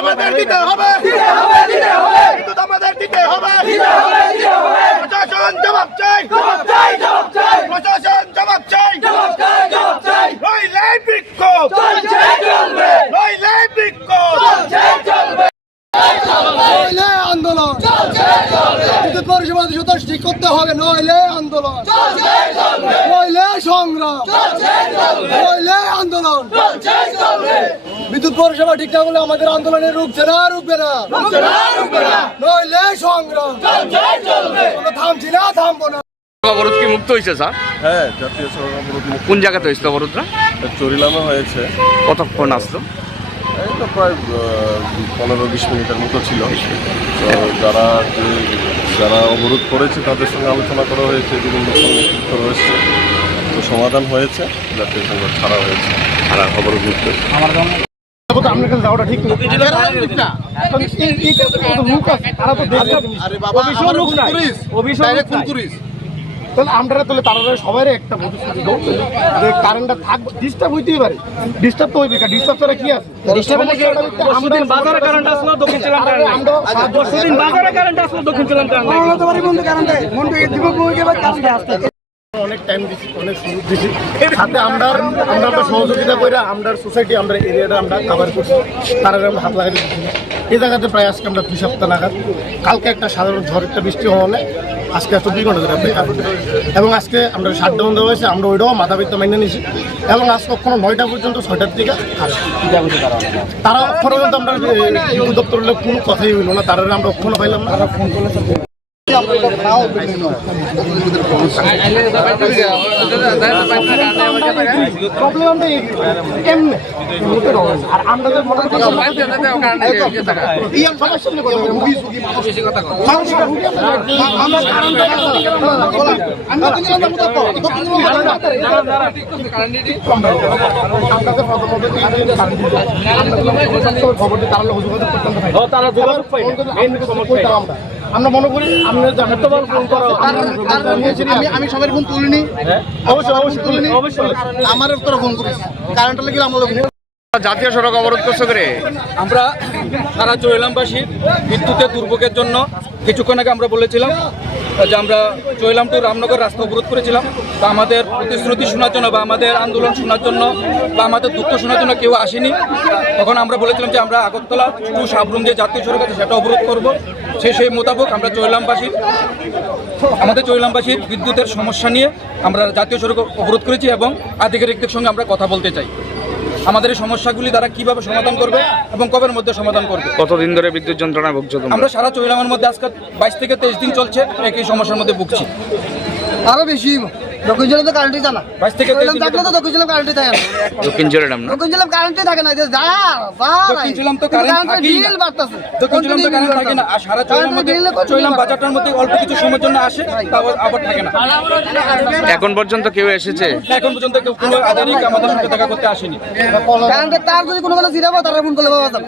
আমাদের দিতে হবে, বিদ্যুৎ আমাদের দিতে হবে, প্রশাসন জবাব চাই, প্রশাসন জবাব চাই, নইলে বিক্ষোভ, নইলে বিক্ষোভ, নইলে আন্দোলন বিদ্যুৎ পরিষেবা সন্তুষ্ট ঠিক করতে হবে, নইলে আন্দোলন, নইলে সংগ্রাম, নইলে আন্দোলন। বিদ্যুৎ পরিষেবা ঠিক না হলে আমাদের আন্দোলনের রুখছে না, রুখবে না, নইলে সংগ্রাম, থামছি না, থামবো না। অবরোধ কি মুক্ত হয়েছে স্যার? হ্যাঁ, জাতীয় সড়ক অবরোধ কোন জায়গাতে হয়েছিল অবরোধটা? চরিলামে হয়েছে। কতক্ষণ আসলো? এই তো প্রায় 15-20 মিনিটের মতো ছিল। তো যারা অবরোধ করেছে তাদের সঙ্গে আলোচনা করা হয়েছে, বিভিন্ন সমস্যা রয়েছে, তো সমাধান হয়েছে, জাতীয় সংবাদ ছাড়া হয়েছে, সারা অবরোধ মুক্ত। আমরা তাহলে তারা সবাই একটা কারেন্টটা থাকবে, ডিস্টার্ব হইতেই পারে, ডিস্টার্ব তো হইবে, ডিস্টার্ব ছাড়া কি আছে? বাজারে কারেন্ট আসলো দক্ষিণ চিলাম অনেক টাইম দিচ্ছি, অনেক সুযোগ দিচ্ছি, সাথে আমরা তো সহযোগিতা করে আমরা সোসাইটি, আমরা এরিয়াটা আমরা কাভার করছি, তারা আমরা হাত লাগাতে দিচ্ছি। এই জায়গাতে প্রায় আজকে আমরা 2 সপ্তাহ নাগাদ, কালকে একটা সাধারণ ঝড় একটা বৃষ্টি হওয়ালে আজকে 2 ঘন্টা ধরে বেকার, এবং আজকে আমরা শাটডাউন দেওয়া হয়েছে, আমরা ওইটাও মাথা পিত্ত মেনে নিয়েছি, এবং আজকে কখনো 9টা পর্যন্ত 6টার দিকে তারা পর্যন্ত আমরা বিদ্যুৎ দপ্তরের লোক কোনো কথাই হইল না, তারা আমরা কখনো পাইলাম না। ফোন করেছে আমরা মনে করি আমি সবার ফোন তুলিনি, অবশ্যই আমার তোরা ফোন করিস, কারেন্টের লেগে আমরা জাতীয় সড়ক অবরোধ করছে করে আমরা সারা চৈলামবাসী বিদ্যুতের দুর্ভোগের জন্য কিছুক্ষণ আগে আমরা বলেছিলাম যে আমরা চৈলাম টু রামনগর রাস্তা অবরোধ করেছিলাম। তা আমাদের প্রতিশ্রুতি শোনার জন্য বা আমাদের আন্দোলন শোনার জন্য বা আমাদের দুঃখ শোনার জন্য কেউ আসেনি। তখন আমরা বলেছিলাম যে আমরা আগরতলা টু সাবরুম যে জাতীয় সড়ক আছে সেটা অবরোধ করব। সেই মোতাবেক আমরা আমাদের চৈলামবাসীর বিদ্যুতের সমস্যা নিয়ে আমরা জাতীয় সড়ক অবরোধ করেছি এবং আধিকারিকদের সঙ্গে আমরা কথা বলতে চাই আমাদের এই সমস্যাগুলি তারা কিভাবে সমাধান করবে এবং কবের মধ্যে সমাধান করবে। কতদিন ধরে বিদ্যুৎ যন্ত্রণা ভুগছো তোমরা? আমরা সারা চৈলামের মধ্যে আজকে 22 থেকে 23 দিন চলছে একই সমস্যার মধ্যে ভুগছি। আরো বেশি দক্ষিণ জেলা তো কারেন্টই জানা, 22 থেকে 23 দিন থাকলে তো দক্ষিণ জেলা কারেন্টই থাকে না, দক্ষিণ জেলাম না, দক্ষিণ জেলা কারেন্টই থাকে না, দক্ষিণ জেলাম তো কারেন্ট থাকেই না, দক্ষিণ জেলাম তো কারেন্ট থাকে না, আর সারা চৈলাম বাজারটার মধ্যে অল্প কিছু সময়ের জন্য আসে তারপর আবার থাকে না। এখন পর্যন্ত কেউ এসেছে? এখন পর্যন্ত কেউ কোনো আধিকারিক আমাদের সাথে দেখা করতে আসেনি। কারেন্টের তার যদি কোনো জিরাবো তারা ফোন করলে পাওয়া যাবে,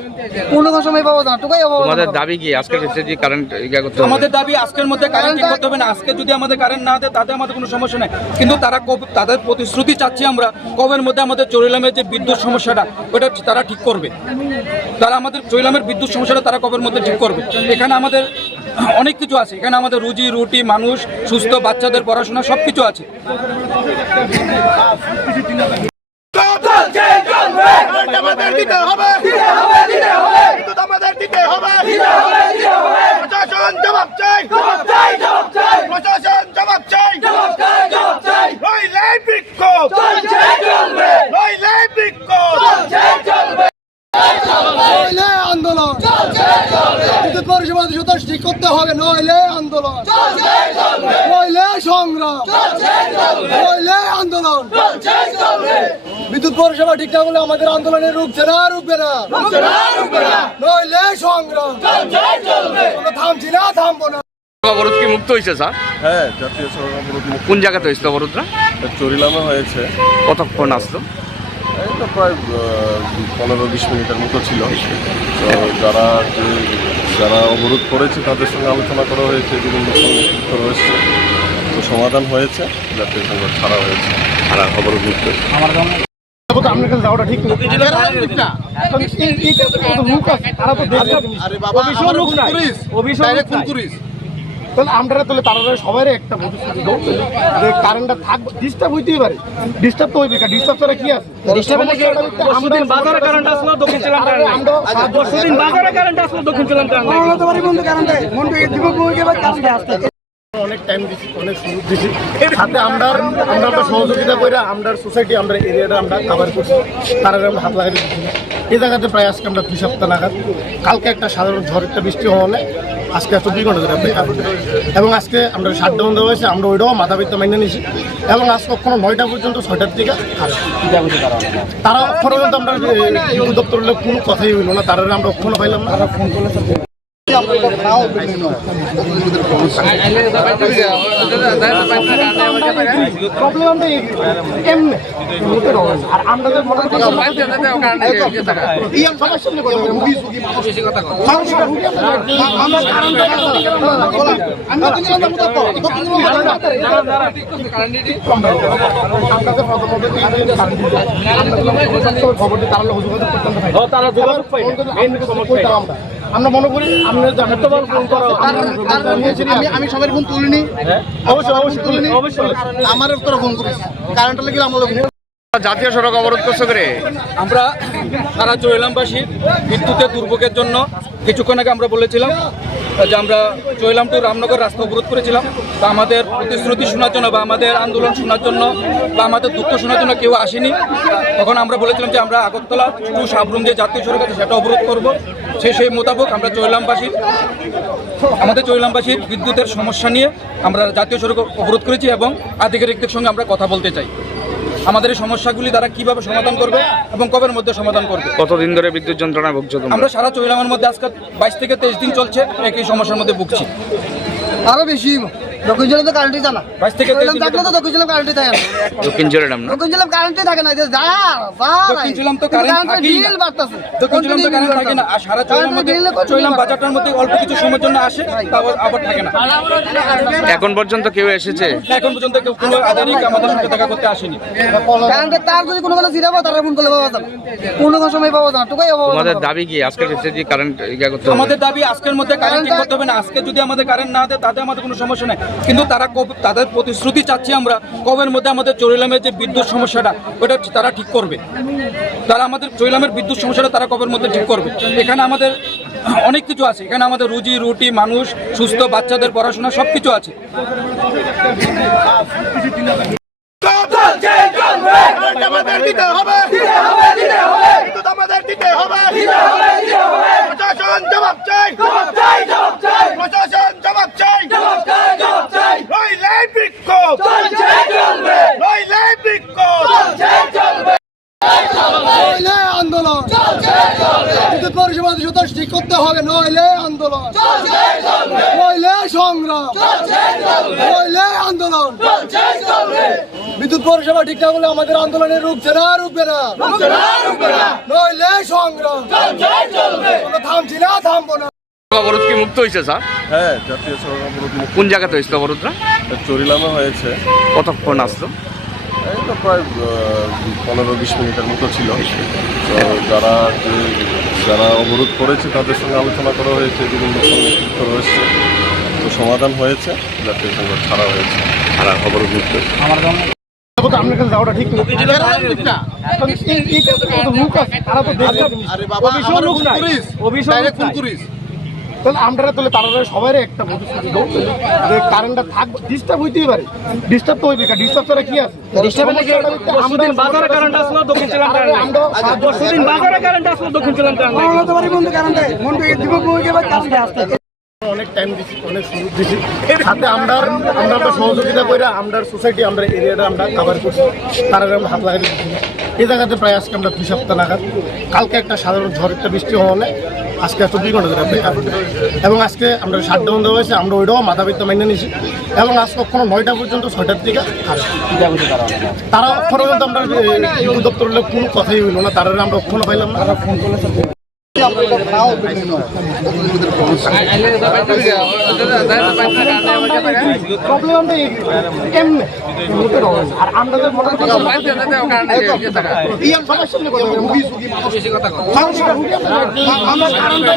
কোনো সময় পাওয়া যাবে না, টুকাই পাওয়া যাবে। তোমাদের দাবি কি আজকের ক্ষেত্রে যে কারেন্ট করতে হবে? আমাদের দাবি আজকের মধ্যে কারেন্ট ঠিক করতে হবে না, আজকে যদি আমাদের কারেন্ট না দেয় তাতে আমাদের কোনো সমস্যা নেই, কিন্তু তাদের প্রতিশ্রুতি চাচ্ছি আমরা কবের মধ্যে আমাদের চৈলামের যে বিদ্যুৎ সমস্যাটা ওটা তারা ঠিক করবে, তারা আমাদের চৈলামের বিদ্যুৎ সমস্যাটা তারা কবের মধ্যে ঠিক করবে। এখানে আমাদের অনেক কিছু আছে, এখানে আমাদের রুজি রুটি, মানুষ, সুস্থ বাচ্চাদের পড়াশোনা সব কিছু আছে। আমাদের দিতে হবে, বিদ্যুৎ আমাদের দিতে হবে, প্রশাসন জবাব চাই, প্রশাসন জবাব চাই, নইলে বিক্ষোভ, নইলে বিক্ষোভ, নইলে আন্দোলন বিদ্যুৎ পরিষেবা সন্তুষ্ট ঠিক করতে হবে, নইলে আন্দোলন, নইলে সংগ্রাম, নইলে আন্দোলন। বিদ্যুৎ পরিষেবা ঠিক না হলে আমাদের আন্দোলনের রুখছে না, রুখবে না, নইলে সংগ্রাম, থামছি না, থামবো না। অবরোধ কি মুক্ত হয়েছে স্যার? হ্যাঁ, জাতীয় সড়ক অবরোধ কোন জায়গাতে হয়েছিল অবরোধটা? চরিলামে হয়েছে। কতক্ষণ আসলো? এই তো প্রায় 15-20 মিনিটের মতো ছিল। তো যারা অবরোধ করেছে তাদের সঙ্গে আলোচনা করা হয়েছে, বিভিন্ন সমস্যা রয়েছে, তো সমাধান হয়েছে, জাতীয় সংবাদ ছাড়া হয়েছে, সারা অবরোধ মুক্ত। তো আপনার কাছে যাওয়াটা ঠিক না। লোক আছে তারা তো দেখবে। তাহলে আমরা তাহলে তারা সবাই একটা কারেন্টটা থাকবে, ডিস্টার্ব হইতেই পারে, ডিস্টার্ব তো হইবে, ডিস্টার্ব ছাড়া কি আছে? বাজারে কারেন্ট আসলো দক্ষিণ ছিলাম কারেন্ট আসলো দক্ষিণ ছিলাম অনেক টাইম দিচ্ছি, অনেক সুযোগ দিচ্ছি, সাথে আমরা সহযোগিতা করে আমরা সোসাইটি আমরা এরিয়াটা আমরা কাভার করছি, তারা আমরা হাত লাগাতে দিচ্ছি না। এই জায়গাতে প্রায় আজকে আমরা 2 সপ্তাহ নাগাদ, কালকে একটা সাধারণ ঝড় একটা বৃষ্টি হওয়ালে আজকে 24 ঘন্টা ধরে বেকার, এবং আজকে আমরা শাটডাউন দেওয়া হয়েছে, আমরা ওইটাও মাথা পিতা মেনে নিয়েছি, এবং আজকে কখনো 9টা পর্যন্ত 6টার দিকে তারা পর্যন্ত আমরা বিদ্যুৎ দপ্তরের কোনো কথাই হইল না, তারা আমরা কখনো পাইলাম না। ফোন করলে প্রবলেম আমরা এমনি আর আমরা আমরা মনে করি আমি সবাই ফোন তুলিনি, অবশ্যই আমার তোরা ফোন করিস কারেন্টটা লেগে আমরা জাতীয় সড়ক অবরোধ করছে করে আমরা সারা চৈলামবাসী বিদ্যুতের দুর্ভোগের জন্য কিছুক্ষণ আগে আমরা বলেছিলাম যে আমরা চৈলাম টু রামনগর রাস্তা অবরোধ করেছিলাম। তা আমাদের প্রতিশ্রুতি শোনার জন্য বা আমাদের আন্দোলন শোনার জন্য বা আমাদের দুঃখ শোনার জন্য কেউ আসেনি। তখন আমরা বলেছিলাম যে আমরা আগরতলা টু সাবরুম যে জাতীয় সড়ক আছে সেটা অবরোধ করব। সেই মোতাবেক আমরা আমাদের চৈলামবাসীর বিদ্যুতের সমস্যা নিয়ে আমরা জাতীয় সড়ক অবরোধ করেছি এবং আধিকারিকদের সঙ্গে আমরা কথা বলতে চাই আমাদের এই সমস্যাগুলি দ্বারা কিভাবে সমাধান করবে এবং কবের মধ্যে সমাধান করবে। কতদিন ধরে বিদ্যুৎ যন্ত্রণায় ভুগছো তোমরা? আমরা সারা চৈলামের মধ্যে আজকে 22 থেকে 23 দিন চলছে একই সমস্যার মধ্যে ভুগছি। আরো বেশি দক্ষিণ জেলা তো কারেন্টই জানা 22 থেকে 23 দিন থাকলে তো দক্ষিণ জেলা কারেন্টই থাকে না, দক্ষিণ জেলার না দক্ষিণ জেলা কারেন্টই থাকে না, দক্ষিণ জেলাম তো কারেন্ট বিল বাড়তেছে, দক্ষিণ জেলাম তো কারেন্ট থাকে না। আর সারা চৈলামের মধ্যে চৈলাম বাজারটার মধ্যে অল্প কিছু সময়ের জন্য আসে, তারপর আবার থাকে না। এখন পর্যন্ত কেউ এসেছে? এখন পর্যন্ত কেউ কোনো আধিকারিক আমাদের সাথে দেখা করতে আসেনি। কারেন্টের তার যদি কোনো জিরাবো তারা ফোন করলে পাওয়া যাবে, কোনো সময় পাওয়া যাবে না, টুকাই তোমাদের দাবি কি আজকের ক্ষেত্রে যে কারেন্ট করতে হবে? আমাদের দাবি আজকের মধ্যে কারেন্ট ঠিক করতে হবে না। আজকে যদি আমাদের কারেন্ট না দেয় তাতে আমাদের কোনো সমস্যা নেই, কিন্তু তাদের প্রতিশ্রুতি চাচ্ছি আমরা কবের মধ্যে আমাদের চৈলামের যে বিদ্যুৎ সমস্যাটা ওটা তারা ঠিক করবে। তারা আমাদের চৈলামের বিদ্যুৎ সমস্যাটা তারা কবের মধ্যে ঠিক করবে। এখানে আমাদের অনেক কিছু আছে, এখানে আমাদের রুজি রুটি, মানুষ, সুস্থ বাচ্চাদের পড়াশোনা সব কিছু আছে। আন্দোলন বিদ্যুৎ পরিষেবা ঠিক করতে হবে, নইলে আন্দোলন, নইলে সংগ্রাম, নইলে আন্দোলন। বিদ্যুৎ পরিষেবা ঠিক না হলে আমাদের আন্দোলনে রুখছে না, রুখবে না, নইলে সংগ্রাম, থামছি না, থামবো না। অবরোধ কি মুক্ত হয়েছে স্যার? হ্যাঁ, জাতীয় সড়ক অবরোধ মুক্ত। কোন জায়গাতে হয়েছিল অবরোধটা? চরিলামে হয়েছে। কতক্ষণ আসলো? এই তো প্রায় 15-20 মিনিটের মতো ছিল। তো যারা অবরোধ করেছে তাদের সঙ্গে আলোচনা করা হয়েছে, বিভিন্ন কর্মসূচিত রয়েছে, তো সমাধান হয়েছে, জাতীয় সড়ক ছাড়া হয়েছে, আর অবরোধ মুক্ত হয়েছে। আপনার কাছে যাওয়াটা ঠিক না। লোক আছে তারা তো দেখবে। তাহলে আমরা তাহলে তারা সবাই একটা কারেন্টটা থাকবে, ডিস্টার্ব হইতেই পারে, ডিস্টার্ব তো হইবে, ডিস্টার্ব ছাড়া কি আছে? বাজারে কারেন্ট আসলো দক্ষিণ ছিলাম বাজারে কারেন্ট আসলো দক্ষিণ ছিলাম অনেক টাইম দিচ্ছি, অনেক সুযোগ দিচ্ছি, সাথে আমরা সহযোগিতা করে আমরা সোসাইটি আমরা এরিয়াটা আমরা কাভার করছি, তারা আমরা হাত লাগাতে দিচ্ছি না। এই জায়গাতে প্রায় আজকে আমরা 2 সপ্তাহ নাগাদ, কালকে একটা সাধারণ ঝড় একটা বৃষ্টি হওয়ালে আজকে 24 ঘন্টা ধরে বেকার, এবং আজকে আমরা শাটডাউন দেওয়া হয়েছে, আমরা ওইটাও মাথা পিতা মেনে নিয়েছি, এবং আজকে কখনো 9টা পর্যন্ত 6টার দিকে তারা পর্যন্ত আমরা বিদ্যুৎ দপ্তরের কোনো কথাই হইল না, তারা আমরা কখনো পাইলাম না। ফোন করলে আপনাদের নাও বিভিন্ন প্রবলেম আমরা এমনি আর আমরা যে মনে করি সবার সামনে কথা বলি, মুভি সুখী মানুষ আমরা কারণটা